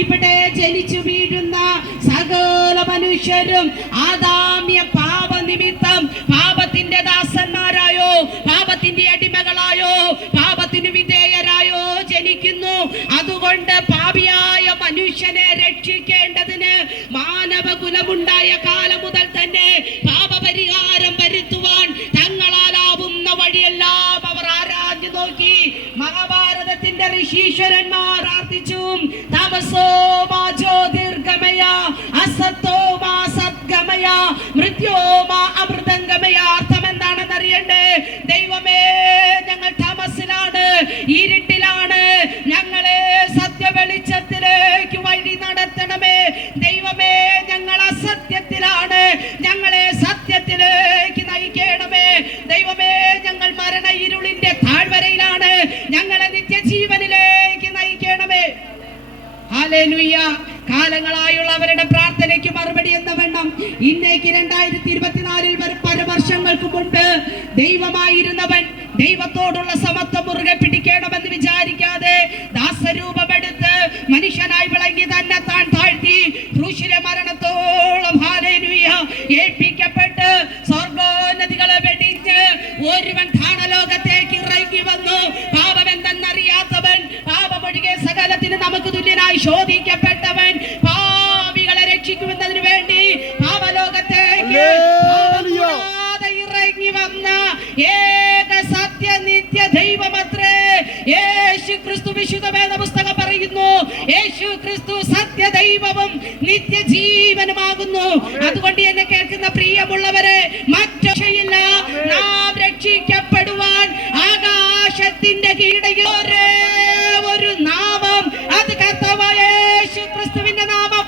ഇവിടെ ജനിച്ചു വീഴുന്ന സകല മനുഷ്യരും ആദാമ്യ പാപനിമിത്തം പാപത്തിന്റെ ദാസന്മാരായോ, പാപത്തിന്റെ അടിമകളായോ, പാപത്തിന് വിധേയരായോ ജനിക്കുന്നു. അതുകൊണ്ട് പാപിയായ മനുഷ്യനെ രക്ഷിക്കേണ്ടതിന് മാനവകുലമുണ്ടായ കാലം മുതൽ തന്നെ പാപപരിഹാരം വരുത്തുവാൻ തങ്ങളാലാവുന്ന വഴിയെല്ലാം അവർ ആരാഞ്ഞു നോക്കി. മഹാഭാരതത്തിന്റെ ഋഷീശ്വരന്മാർ പ്രാർത്ഥിച്ചു, തമസോ മാ ജ്യോതിർഗമയ, അസത്തോ മാ സദ്ഗമയ, മൃത്യോ മാ അമൃതംഗമയ. അർത്ഥം എന്താണെന്ന് അറിയണ്ടേ? ദൈവമേ, ഞങ്ങൾ തമസിലാണ്, ഇരുട്ടിലാണ്, ഞങ്ങളെ സത്യ വെളിച്ചത്തിലേക്ക് വഴി നടത്തണമേ. ദൈവമേ, ഞങ്ങൾ അസത്യത്തിലാണ്, ഞങ്ങളെ സത്യത്തിലേക്ക് നയിക്കണമേ. ദൈവമേ, ഞങ്ങൾ മരണ ഇരുളിന്റെ താഴ്വരയിലാണ്, ഞങ്ങളെ നിത്യജീവനിലേക്ക് നയിക്കണമേ. ഹല്ലേലൂയ. കാലങ്ങളായുള്ള അവരുടെ പ്രാർത്ഥനയ്ക്ക് മറുപടി എന്ന വണ്ണം ഇന്നേക്ക് 2024 പല വർഷങ്ങൾക്ക് മുൻപ് ദൈവമായിരുന്നവൻ ദൈവത്തോടുള്ള സമത്വം മുറുകെ പിടിക്കണമെന്ന് വിചാരിക്കാതെ ദാസരൂപമെടുത്ത് മനുഷ്യനായി വിളങ്ങി തന്നെ താൻ താഴ്ത്തി ക്രൂശിലെ മരണത്തോളം ഹല്ലേലൂയ ഏൽപ്പിക്കപ്പെട്ട് സ്വർഗ്ഗോന്നതികളെ വെടിഞ്ഞ് ഒരുവൻ താണലോകത്തേക്ക് ഇറങ്ങി വന്നു. പാപം എന്തെന്നറിയാത്തവൻ, പാപമൊഴികെ സകലത്തിന് നമുക്ക് തുല്യനായി ശോധിക്കപ്പെട്ടവൻ, പാപികളെ രക്ഷിക്കുമെന്നതിന് വേണ്ടി പാപലോകത്തേക്ക് ഇറങ്ങി വന്ന ഏക സത്യ നിത്യ ദൈവമത്രേ യേശു ക്രിസ്തു. വിശുദ്ധ വേദപുസ്തകം പറയുന്നു, യേശു ക്രിസ്തു സത്യ ദൈവവും നിത്യജീവനുമാകുന്നു. അതുകൊണ്ട് എന്നെ കേൾക്കുന്ന പ്രിയമുള്ളവരെ, മറ്റൊന്നില്ല, നാം രക്ഷിക്കപ്പെടുവാൻ ആകാശത്തിന്റെ കീഴിൽ ഒരേ ഒരു നാമം, അത് കർത്താവായ യേശു ക്രിസ്തുവിന്റെ നാമം.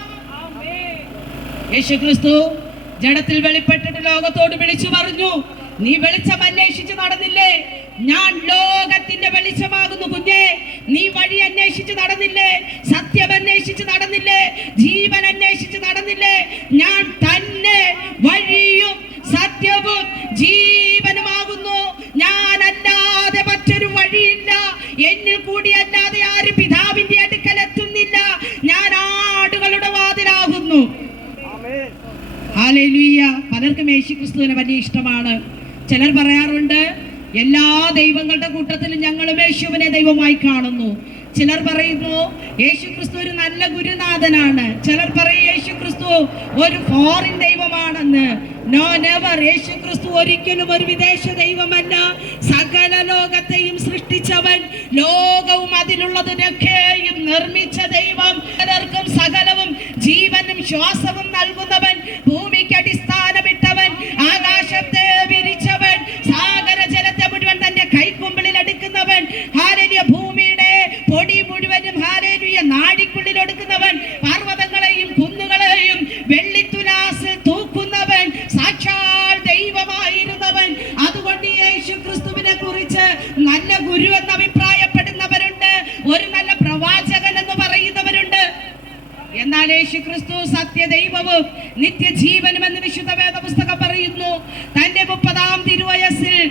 യേശു ക്രിസ്തു ജഡത്തിൽ വെളിപ്പെട്ടിട്ട് ലോകത്തോട് വിളിച്ചു പറഞ്ഞു, നീ വെളിച്ചം അന്വേഷിച്ച് നടന്നില്ലേ? ഞാൻ ലോകത്തിന്റെ വെളിച്ചമാകുന്നു. കുഞ്ഞേ, നീ വഴി അന്വേഷിച്ച് നടന്നില്ലേ? സത്യം അന്വേഷിച്ച് നടന്നില്ലേ? ജീവൻ അന്വേഷിച്ച് നടന്നില്ലേ? ഞാൻ തന്നെ വഴിയും സത്യവും ജീവനുമാകുന്നു. ഞാനല്ലാതെ മറ്റൊരു വഴിയില്ല, എന്നിൽ കൂടി അല്ലാതെ ആരും പിതാവിന്റെ അടുക്കൽ എത്തുന്നില്ല. ഞാൻ ആടുകളുടെ വാതിലാകുന്നു. ഹല്ലേലൂയ. പലർക്കും യേശു ക്രിസ്തുവിനെ വലിയ ഇഷ്ടമാണ്. ചിലർ പറയാറുണ്ട്, എല്ലാ ദൈവങ്ങളുടെ കൂട്ടത്തിലും ഞങ്ങളും യേശുവിനെ ദൈവമായി കാണുന്നു. ചിലർ പറയുന്നു യേശു ക്രിസ്തു ഒരു നല്ല ഗുരുനാഥനാണ്. ചിലർ പറയും യേശു ക്രിസ്തു ഒരു ഫോറിൻ ദൈവമാണെന്ന്. No, never. യേശു ക്രിസ്തു ഒരിക്കലും ഒരു വിദേശ ദൈവമല്ല. സകല ലോകത്തെയും സൃഷ്ടിച്ചവൻ, ലോകവും അതിലുള്ളതിനൊക്കെയും നിർമ്മിച്ച ദൈവം, പലർക്കും സകലവും ജീവനും ശ്വാസവും നൽകുന്നവൻ, ഭൂമിക്ക് അടിസ്ഥാനമിട്ടവൻ, ആകാശത്തെ വിരിച്ചവൻ, സാഗര ജലത്തെ മുഴുവൻ തന്റെ കൈക്കുമ്പിളിൽ എടുക്കുന്നവൻ, ഹല്ലേലൂയ, ഭൂമിയുടെ പൊടി മുഴുവനും ഹല്ലേലൂയ നാടിക്കുള്ളിൽ എടുക്കുന്നവൻ, പർവ്വതങ്ങളെയും കുന്നുകളെയും വെള്ളിത്തുലാസിൽ തൂക്കുന്നവൻ, സാക്ഷാൽ ദൈവമായിരുന്നവൻ. അതുകൊണ്ട് യേശു ക്രിസ്തുവിനെ കുറിച്ച് നല്ല ഗുരു എന്ന് അഭിപ്രായപ്പെടുന്നവരുണ്ട്, ഒരു നല്ല പ്രവാചകൻ എന്ന് പറയുന്നവരുണ്ട്. എന്നാൽ യേശു ക്രിസ്തു സത്യദൈവവും നിത്യജീവനും എന്ന് വിശുദ്ധ വേദപുസ്തകം പറയുന്നു. തന്റെ 30-ാം തിരുവയസ്സിൽ